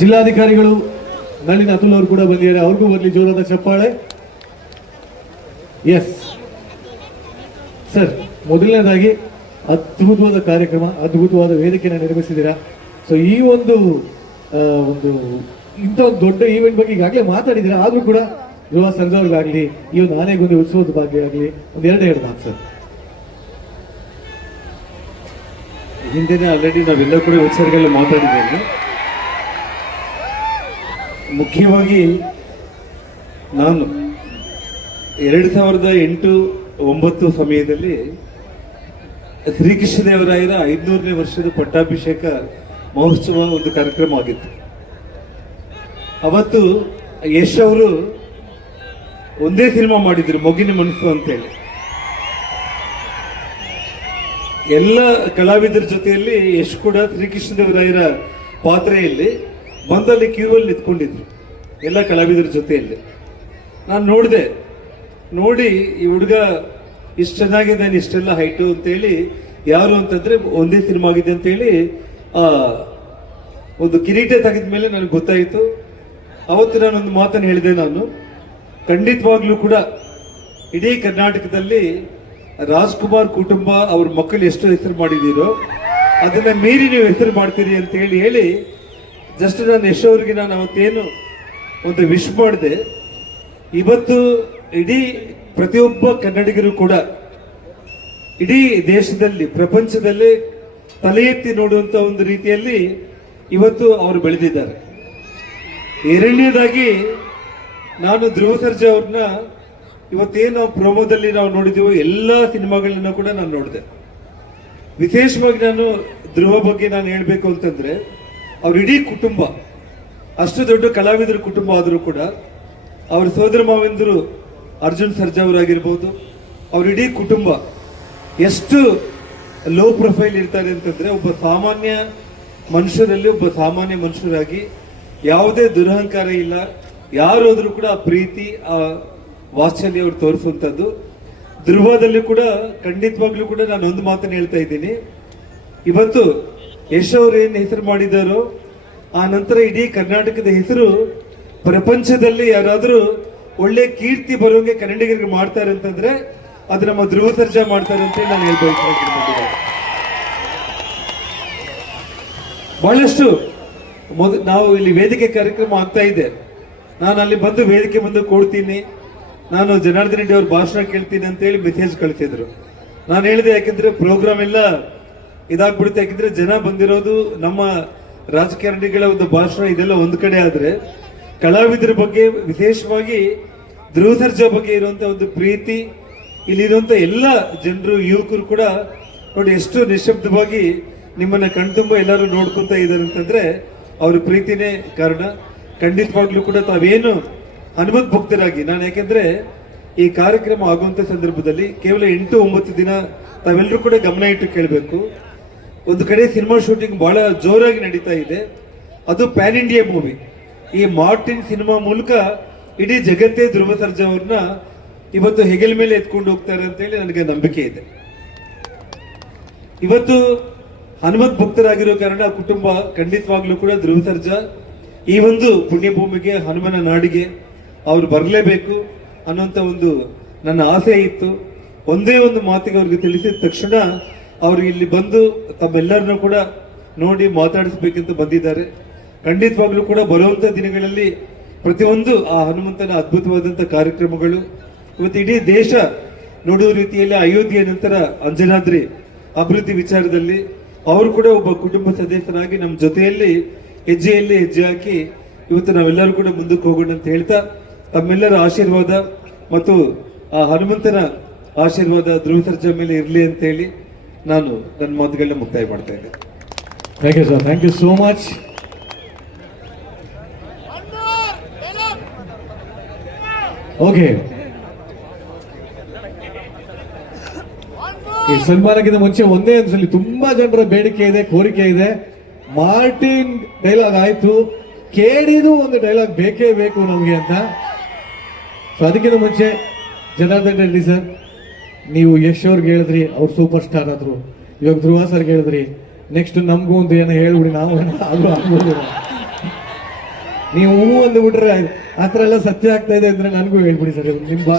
ಜಿಲ್ಲಾಧಿಕಾರಿಗಳು ನಳಿನ್ ಅತುಲ್ ಅವರು ಕೂಡ ಬಂದಿದ್ದಾರೆ, ಅವ್ರಿಗೂ ಬರಲಿ ಜೋರಾದ ಚಪ್ಪಾಳೆ. ಎಸ್ ಸರ್, ಮೊದಲನೇದಾಗಿ ಅದ್ಭುತವಾದ ಕಾರ್ಯಕ್ರಮ, ಅದ್ಭುತವಾದ ವೇದಿಕೆಯನ್ನು ನಿರ್ಮಿಸಿದ್ದೀರಾ. ಸೊ ಈ ಒಂದು ಇಂಥ ಒಂದು ದೊಡ್ಡ ಈವೆಂಟ್ ಬಗ್ಗೆ ಈಗಾಗಲೇ ಮಾತಾಡಿದ್ದೀರಾ, ಆದ್ರೂ ಕೂಡ ಯುವ ಸರ್ಜಾವ್ರಿಗಾಗಲಿ ಈ ಒಂದು ಆನೆಗೊಂದಿ ಉತ್ಸವದ ಬಗ್ಗೆ ಆಗಲಿ ಎರಡು ಮಾತು ಸರ್. ಹಿಂದಿನ ಆಲ್ರೆಡಿ ನಾವೆಲ್ಲ ಕೂಡ ಉತ್ಸವಗಳು ಮಾತಾಡಿದ್ದೇವೆ. ಮುಖ್ಯವಾಗಿ ನಾನು 2008-09 ಸಮಯದಲ್ಲಿ ಶ್ರೀಕೃಷ್ಣದೇವರಾಯರ 500ನೇ ವರ್ಷದ ಪಟ್ಟಾಭಿಷೇಕ ಮಹೋತ್ಸವ ಒಂದು ಕಾರ್ಯಕ್ರಮ ಆಗಿತ್ತು. ಅವತ್ತು ಯಶ್ ಅವರು ಒಂದೇ ಸಿನಿಮಾ ಮಾಡಿದ್ರು, ಮೊಗ್ಗಿನ ಮನಸ್ಸು ಅಂತೇಳಿ. ಎಲ್ಲ ಕಲಾವಿದರ ಜೊತೆಯಲ್ಲಿ ಯಶ್ ಕೂಡ ಶ್ರೀಕೃಷ್ಣದೇವರಾಯರ ಪಾತ್ರೆಯಲ್ಲಿ ಬಂದಲ್ಲಿ ಕ್ಯೂ ಅಲ್ಲಿ ನಿಂತ್ಕೊಂಡಿದ್ರು ಎಲ್ಲ ಕಲಾವಿದರ ಜೊತೆಯಲ್ಲಿ. ನಾನು ನೋಡಿ ಈ ಹುಡುಗ ಇಷ್ಟು ಚೆನ್ನಾಗಿದ್ದಾನೆ, ಇಷ್ಟೆಲ್ಲ ಹೈಟು ಅಂತೇಳಿ, ಯಾರು ಅಂತಂದ್ರೆ ಒಂದೇ ಸಿನಿಮಾ ಆಗಿದೆ ಅಂತೇಳಿ ಒಂದು ಕಿರೀಟ ತೆಗೆದ ಮೇಲೆ ನನಗೆ ಗೊತ್ತಾಯಿತು. ಅವತ್ತು ನಾನೊಂದು ಮಾತನ್ನು ಹೇಳಿದೆ, ನಾನು ಖಂಡಿತವಾಗ್ಲೂ ಕೂಡ ಇಡೀ ಕರ್ನಾಟಕದಲ್ಲಿ ರಾಜ್ಕುಮಾರ್ ಕುಟುಂಬ ಅವ್ರ ಮಕ್ಕಳು ಎಷ್ಟು ಹೆಸರು ಮಾಡಿದ್ದೀರೋ ಅದನ್ನ ಮೀರಿ ನೀವು ಹೆಸರು ಮಾಡ್ತೀರಿ ಅಂತ ಹೇಳಿ ಜಸ್ಟ್ ನಾನು ಯಶ್ ಅವ್ರಿಗೆ ನಾನು ಅವತ್ತೇನು ಒಂದು ವಿಶ್ ಮಾಡಿದೆ. ಇವತ್ತು ಇಡೀ ಪ್ರತಿಯೊಬ್ಬ ಕನ್ನಡಿಗರು ಕೂಡ ಇಡೀ ದೇಶದಲ್ಲಿ, ಪ್ರಪಂಚದಲ್ಲಿ ತಲೆ ಎತ್ತಿ ನೋಡುವಂತ ಒಂದು ರೀತಿಯಲ್ಲಿ ಇವತ್ತು ಅವರು ಬೆಳೆದಿದ್ದಾರೆ. ಎರಡನೇದಾಗಿ ನಾನು ಧ್ರುವ ಸರ್ಜಾ ಅವ್ರನ್ನ ಇವತ್ತೇನು ಪ್ರೋಮೋದಲ್ಲಿ ನಾವು ನೋಡಿದೀವೋ ಎಲ್ಲ ಸಿನಿಮಾಗಳನ್ನ ಕೂಡ ನಾನು ನೋಡಿದೆ. ವಿಶೇಷವಾಗಿ ನಾನು ಧ್ರುವ ಬಗ್ಗೆ ನಾನು ಹೇಳ್ಬೇಕು ಅಂತಂದ್ರೆ, ಅವ್ರ ಇಡೀ ಕುಟುಂಬ ಅಷ್ಟು ದೊಡ್ಡ ಕಲಾವಿದರ ಕುಟುಂಬ ಆದರೂ ಕೂಡ ಅವ್ರ ಸೋದರ ಮಾವೆಂದರು ಅರ್ಜುನ್ ಸರ್ಜಾ ಅವರಾಗಿರ್ಬೋದು, ಅವ್ರ ಇಡೀ ಕುಟುಂಬ ಎಷ್ಟು ಲೋ ಪ್ರೊಫೈಲ್ ಇರ್ತಾರೆ ಅಂತಂದ್ರೆ, ಒಬ್ಬ ಸಾಮಾನ್ಯ ಮನುಷ್ಯರಲ್ಲಿ ಒಬ್ಬ ಸಾಮಾನ್ಯ ಮನುಷ್ಯರಾಗಿ ಯಾವುದೇ ದುರಹಂಕಾರ ಇಲ್ಲ, ಯಾರಾದ್ರೂ ಕೂಡ ಆ ಪ್ರೀತಿ ಆ ವಾತ್ಸಲ್ಯ ಅವ್ರು ತೋರಿಸುವಂಥದ್ದು. ಧ್ರುವದಲ್ಲಿ ಕೂಡ ಖಂಡಿತವಾಗ್ಲೂ ಕೂಡ ನಾನು ಒಂದು ಮಾತನ್ನು ಹೇಳ್ತಾ ಇದ್ದೀನಿ, ಇವತ್ತು ಯಶ್ ಅವರು ಏನು ಹೆಸರು ಮಾಡಿದಾರೋ ಆ ನಂತರ ಇಡೀ ಕರ್ನಾಟಕದ ಹೆಸರು ಪ್ರಪಂಚದಲ್ಲಿ ಯಾರಾದ್ರೂ ಒಳ್ಳೆ ಕೀರ್ತಿ ಬರೋಂಗೆ ಕನ್ನಡಿಗರಿಗೆ ಮಾಡ್ತಾರೆ ಅಂತಂದ್ರೆ ಅದು ನಮ್ಮ ಧ್ರುವ ಸರ್ಜಾ ಮಾಡ್ತಾರೆ ಅಂತ ನಾನು ಹೇಳ್ಬೇಕು. ಬಹಳಷ್ಟು ನಾವು ಇಲ್ಲಿ ವೇದಿಕೆ ಕಾರ್ಯಕ್ರಮ ಆಗ್ತಾ ಇದೆ, ನಾನು ಅಲ್ಲಿ ಬಂದು ವೇದಿಕೆ ಮುಂದೆ ಕೊಡ್ತೀನಿ, ನಾನು ಜನಾರ್ದನ್ ರೆಡ್ಡಿ ಅವ್ರ ಭಾಷಣ ಕೇಳ್ತೀನಿ ಅಂತ ಹೇಳಿ ಮೆಸೇಜ್ ಕಳಿಸಿದ್ರು. ನಾನು ಹೇಳಿದೆ, ಯಾಕೆಂದ್ರೆ ಪ್ರೋಗ್ರಾಮ್ ಎಲ್ಲ ಇದಾಗ್ಬಿಡುತ್ತೆ, ಯಾಕೆಂದ್ರೆ ಜನ ಬಂದಿರೋದು ನಮ್ಮ ರಾಜಕಾರಣಿಗಳ ಒಂದು ಭಾಷಣ ಇದೆಲ್ಲ ಒಂದ್ ಕಡೆ ಆದ್ರೆ, ಕಲಾವಿದರ ಬಗ್ಗೆ ವಿಶೇಷವಾಗಿ ಧ್ರುವ ಸರ್ಜಾ ಬಗ್ಗೆ ಇರುವಂತ ಒಂದು ಪ್ರೀತಿ, ಇಲ್ಲಿರುವಂತ ಎಲ್ಲ ಜನರು ಯುವಕರು ಕೂಡ ನೋಡಿ ಎಷ್ಟು ನಿಶಬ್ದವಾಗಿ ನಿಮ್ಮನ್ನ ಕಣ್ತುಂಬ ಎಲ್ಲರೂ ನೋಡ್ಕೊಂತ ಇದ್ದಾರೆ ಅಂತಂದ್ರೆ ಅವ್ರ ಪ್ರೀತಿನೇ ಕಾರಣ. ಖಂಡಿತವಾಗ್ಲೂ ಕೂಡ ತಾವೇನು ಹನುಮಂತ್ ಭಕ್ತರಾಗಿ, ನಾನು ಯಾಕೆಂದ್ರೆ ಈ ಕಾರ್ಯಕ್ರಮ ಆಗುವಂತ ಸಂದರ್ಭದಲ್ಲಿ ಕೇವಲ 8-9 ದಿನ ತಾವೆಲ್ಲರೂ ಕೂಡ ಗಮನ ಇಟ್ಟು ಕೇಳಬೇಕು. ಒಂದು ಕಡೆ ಸಿನಿಮಾ ಶೂಟಿಂಗ್ ಬಹಳ ಜೋರಾಗಿ ನಡೀತಾ ಇದೆ, ಅದು ಪ್ಯಾನ್ ಇಂಡಿಯಾ ಮೂವಿ. ಈ ಮಾರ್ಟಿನ್ ಸಿನಿಮಾ ಮೂಲಕ ಇಡೀ ಜಗತ್ತೇ ಧ್ರುವ ಸರ್ಜಾ ಅವ್ರನ್ನ ಇವತ್ತು ಹೆಗಲ ಮೇಲೆ ಎತ್ಕೊಂಡು ಹೋಗ್ತಾರೆ ಅಂತ ಹೇಳಿ ನನಗೆ ನಂಬಿಕೆ ಇದೆ. ಇವತ್ತು ಹನುಮಂತ್ ಭಕ್ತರಾಗಿರೋ ಕಾರಣ ಕುಟುಂಬ ಖಂಡಿತವಾಗ್ಲೂ ಕೂಡ ಧ್ರುವ ಸರ್ಜಾ ಈ ಒಂದು ಪುಣ್ಯಭೂಮಿಗೆ, ಹನುಮನ ನಾಡಿಗೆ ಅವ್ರು ಬರಲೇಬೇಕು ಅನ್ನುವಂತ ಒಂದು ನನ್ನ ಆಸೆ ಇತ್ತು. ಒಂದೇ ಒಂದು ಮಾತಿಗೆ ಅವ್ರಿಗೆ ತಿಳಿಸಿದ ತಕ್ಷಣ ಅವರು ಇಲ್ಲಿ ಬಂದು ತಮ್ಮೆಲ್ಲರನ್ನೂ ಕೂಡ ನೋಡಿ ಮಾತಾಡಿಸ್ಬೇಕಂತ ಬಂದಿದ್ದಾರೆ. ಖಂಡಿತವಾಗ್ಲೂ ಕೂಡ ಬರುವಂತ ದಿನಗಳಲ್ಲಿ ಪ್ರತಿಯೊಂದು ಆ ಹನುಮಂತನ ಅದ್ಭುತವಾದಂತ ಕಾರ್ಯಕ್ರಮಗಳು ಇವತ್ತು ಇಡೀ ದೇಶ ನೋಡುವ ರೀತಿಯಲ್ಲಿ ಅಯೋಧ್ಯೆ ನಂತರ ಅಂಜನಾದ್ರಿ ಅಭಿವೃದ್ಧಿ ವಿಚಾರದಲ್ಲಿ ಅವರು ಕೂಡ ಒಬ್ಬ ಕುಟುಂಬ ಸದಸ್ಯನಾಗಿ ನಮ್ಮ ಜೊತೆಯಲ್ಲಿ ಹೆಜ್ಜೆ ಹಾಕಿ ಇವತ್ತು ನಾವೆಲ್ಲರೂ ಕೂಡ ಮುಂದಕ್ಕೆ ಹೋಗೋಣ ಅಂತ ಹೇಳ್ತಾ, ತಮ್ಮೆಲ್ಲರ ಆಶೀರ್ವಾದ ಮತ್ತು ಆ ಹನುಮಂತನ ಆಶೀರ್ವಾದ ಧ್ರುವ ಸರ್ಜಾ ಮೇಲೆ ಇರಲಿ ಅಂತ ಹೇಳಿ ನಾನು ನನ್ನ ಮಾತುಗಳನ್ನ ಮುಕ್ತಾಯ ಮಾಡ್ತಾ ಇದ್ದೆ. Thank you sir, thank you so much. Okay, ಈ ಸನ್ಮಾನಕ್ಕಿಂತ ಮುಂಚೆ ಒಂದೇ ಒಂದ್ಸಲಿ ತುಂಬಾ ಜನರ ಬೇಡಿಕೆ ಇದೆ, ಕೋರಿಕೆ ಇದೆ. ಮಾರ್ಟಿನ್ ಡೈಲಾಗ್ ಆಯ್ತು, ಕೇಳಿದು ಒಂದು ಡೈಲಾಗ್ ಬೇಕೇ ಬೇಕು ನಮ್ಗೆ ಅಂತ. ಸೊ ಅದಕ್ಕಿಂತ ಮುಂಚೆ ಜನಾರ್ದನ್ ರೆಡ್ಡಿ ಸರ್, ನೀವು ಯಶ್ ಅವ್ರಿಗೆ ಹೇಳಿದ್ರಿ, ಅವ್ರು ಸೂಪರ್ ಸ್ಟಾರ್ ಆದ್ರು. ಇವಾಗ ಧ್ರುವ ಸರ್ಗೆ ಹೇಳಿದ್ರಿ, ನೆಕ್ಸ್ಟ್ ನಮಗೂ ಒಂದು ಏನೋ ಹೇಳ್ಬಿಡಿ, ನಾವು ಆಗ್ಬೋದು. ನೀವು ಹೂ ಅಂದ್ಬಿಟ್ರೆ ಆ ಥರ ಎಲ್ಲ ಸತ್ಯ ಆಗ್ತಾ ಇದೆ ಅಂದ್ರೆ ನನಗೂ ಹೇಳ್ಬಿಡಿ ಸರ್, ನಿಮ್ಮ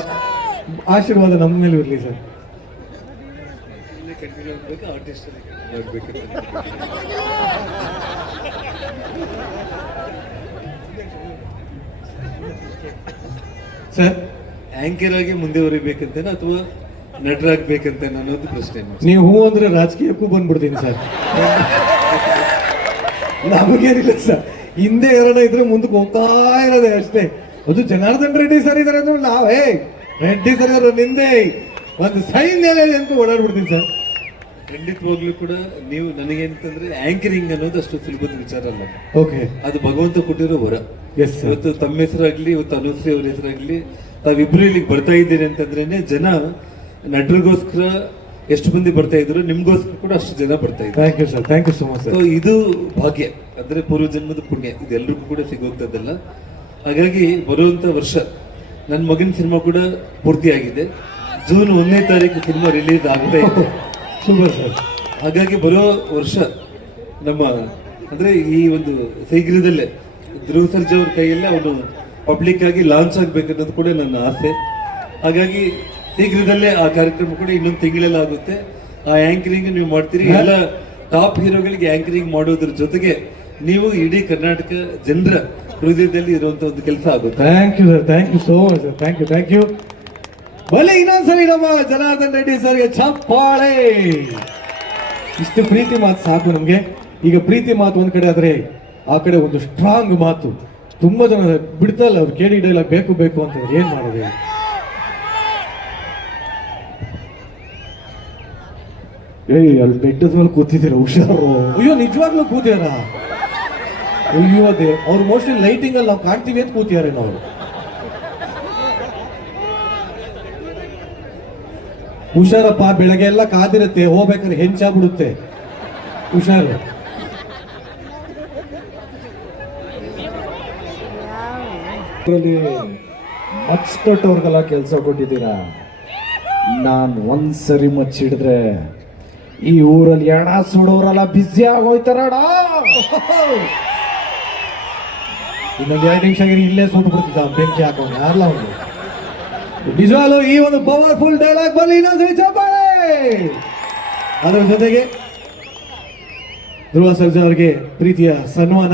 ಆಶೀರ್ವಾದ ನಮ್ಮ ಮೇಲೆ ಇರಲಿ ಸರ್. ಸರ್ ಆಂಕರ್ ಆಗಿ ಮುಂದುವರಿಬೇಕಂತೇನ ಅಥವಾ ನಟರಾಗ್ಬೇಕಂತ ಅನ್ನೋದು ಪ್ರಶ್ನೆ. ನೀವು ಹೂ ಅಂದ್ರೆ ರಾಜಕೀಯಕ್ಕೂ ಬಂದ್ಬಿಡ್ತೀನಿ ಸರ್. ನಮಗೇನಿಲ್ಲ ಸರ್, ಹಿಂದೆ ಎರಡ ಇದ್ರೆ ಮುಂದಕ್ಕೆ ಹೋಗ್ತಾ ಇರೋದೇ ಅಷ್ಟೇ. ಅದು ಜನಾರ್ದನ್ ರೆಡ್ಡಿ ಸರ್ ಇದಾರೆ ಅಂದ್ರೆ ನಾವೇ ರೆಡ್ಡಿ ಸರ್ ಇದಾರೆ ನಿಂದೆ ಒಂದು ಸೈನ್ ಅಂತ ಓಡಾಡ್ಬಿಡ್ತೀನಿ ಸರ್. ಖಂಡಿತವಾಗ್ಲೂ ಕೂಡ ನೀವು ನನಗೇನಂತಂದ್ರೆ ಆಂಕರಿಂಗ್ ಅನ್ನೋದು ಅಷ್ಟು ಸುಲಭದ ವಿಚಾರ ಅಲ್ಲ. ಓಕೆ, ಅದು ಭಗವಂತ ಕೊಟ್ಟಿರೋ ವರ. Yes sir. ಇವತ್ತು ತಮ್ಮ ಹೆಸರಾಗ್ಲಿ, ಇವತ್ತು ಅನುಶ್ರೀ ಅವ್ರ ಹೆಸರಾಗ್ಲಿ, ತಾವಿಬ್ರು ಇಲ್ಲಿಗೆ ಬರ್ತಾ ಇದ್ದೀರಿ ಅಂತಂದ್ರೇನೆ ಜನ ನಟರಿಗೋಸ್ಕರ ಎಷ್ಟು ಮಂದಿ ಬರ್ತಾ ಇದ್ರು, ನಿಮ್ಗೋಸ್ಕರ ಕೂಡ ಅಷ್ಟು ಜನ ಬರ್ತಾ ಇದ್ರು. Thank you sir, thank you so much sir. So ಇದು ಭಾಗ್ಯ, ಅಂದ್ರೆ ಪೂರ್ವ ಜನ್ಮದ ಪುಣ್ಯ, ಇದೆಲ್ಲರಿಗೂ ಕೂಡ ಸಿಗೋಗ್ತದಲ್ಲ. ಹಾಗಾಗಿ ಬರುವಂತ ವರ್ಷ ನನ್ನ ಮಗನ ಸಿನಿಮಾ ಕೂಡ ಪೂರ್ತಿ ಆಗಿದೆ. ಜೂನ್ 1ನೇ ತಾರೀಕು ಸಿನಿಮಾ ರಿಲೀಸ್ ಆಗ್ತಾ ಇದೆ. Super sir. ಹಾಗಾಗಿ ಬರೋ ವರ್ಷ ನಮ್ಮ ಅಂದ್ರೆ ಈ ಒಂದು ಶೀಘ್ರದಲ್ಲೇ ಧ್ರುವ ಸರ್ಜಾ ಅವ್ರ ಕೈಯಲ್ಲೇ ಅವನು ಪಬ್ಲಿಕ್ ಆಗಿ ಲಾಂಚ್ ಆಗ್ಬೇಕನ್ನೋದು ಕೂಡ ನನ್ನ ಆಸೆ. ಹಾಗಾಗಿ ಶೀಘ್ರದಲ್ಲೇ ಆ ಕಾರ್ಯಕ್ರಮ ಕೂಡ ಇನ್ನೊಂದು ತಿಂಗಳೆಲ್ಲ ಆಗುತ್ತೆ. ಆ ಆಂಕರಿಂಗ್ ನೀವು ಮಾಡ್ತೀರಿ. ಎಲ್ಲ ಟಾಪ್ ಹೀರೋಗಳಿಗೆ ಆಂಕರಿಂಗ್ ಮಾಡೋದ್ರ ಜೊತೆಗೆ ನೀವು ಇಡೀ ಕರ್ನಾಟಕ ಜನರ ಹೃದಯದಲ್ಲಿ ಇರುವಂತ ಒಂದು ಕೆಲಸ ಆಗುತ್ತೆ. Thank you sir, thank you so much sir, thank you, thank you. ಬಲೆ ಇನ್ನೊಂದ್ಸರಿ ನಮ್ಮ ಜನಾರ್ದನ್ ರೆಡ್ಡಿ ಸರ್ಗೆ ಚಪ್ಪಾಳೆ. ಇಷ್ಟು ಪ್ರೀತಿ ಮಾತು ಸಾಕು ನಮ್ಗೆ. ಈಗ ಪ್ರೀತಿ ಮಾತು ಒಂದ್ ಕಡೆ ಆದ್ರೆ ಆ ಕಡೆ ಒಂದು ಸ್ಟ್ರಾಂಗ್ ಮಾತು. ತುಂಬಾ ಜನ ಬಿಡ್ತಲ್ಲ ಅವ್ರು, ಕೇಳಿ ಡೈಲಾಗ್ ಬೇಕು ಬೇಕು ಅಂತಂದ್ರೆ ಏನ್ ಮಾಡೋದು? ಏಯ್ ಅಲ್ಲಿ ಬೆಟ್ಟದ ಮೇಲೆ ಕೂತಿದ್ದೀರ, ಹುಷಾರು. ಅಯ್ಯೋ ನಿಜವಾಗ್ಲೂ ಕೂತಿಯಾರ? ಅಯ್ಯೋ ಅದೇ ಅವ್ರು ಮೋಸ್ಟ್ಲಿ ಲೈಟಿಂಗ್ ಅಲ್ಲಿ ನಾವು ಕಾಣ್ತೀವಿ ಅಂತ ಕೂತಿಯಾರೇನೋ ಅವರು. ಹುಷಾರಪ್ಪ, ಬೆಳಗ್ಗೆ ಎಲ್ಲ ಕಾದಿರುತ್ತೆ, ಹೋಗ್ಬೇಕಾದ್ರೆ ಹೆಂಚಾಗ್ಬಿಡುತ್ತೆ, ಹುಷಾರು. ಮಚ್ಚಿಟ್ಟವ್ರಿಗೆಲ್ಲ ಕೆಲಸ ಕೊಟ್ಟಿದ್ದೀರಾ. ನಾನು ಒಂದ್ಸರಿ ಮಚ್ಚಿಡಿದ್ರೆ ಈ ಊರಲ್ಲಿ ಎಣ ಸುಡೋರೆಲ್ಲ ಬ್ಯುಸಿ ಆಗೋಯ್ತಾರಡ. ಇನ್ನೊಂದು 2 ನಿಮಿಷ ಇಲ್ಲೇ ಸುಟ್ಟು ಬಿಡ್ತಿದ್ದ ಬೆಂಕಿ ಹಾಕೊಂಡು ಯಾರಲ್ಲ ಅವನು. ನಿಜವಾಗ್ಲೂ ಈ ಒಂದು ಪವರ್ಫುಲ್ ಡೈಲಾಗ್ ಬರಲಿ ಇನ್ನೊಂದ್ಸರಿ ಚಪ್ಪಾಳೆ. ಅದರ ಜೊತೆಗೆ ಧ್ರುವ ಸರ್ಜಾ ಅವರಿಗೆ ಪ್ರೀತಿಯ ಸನ್ಮಾನ.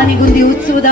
ಆನೆಗುಂದಿ ಉತ್ಸವದ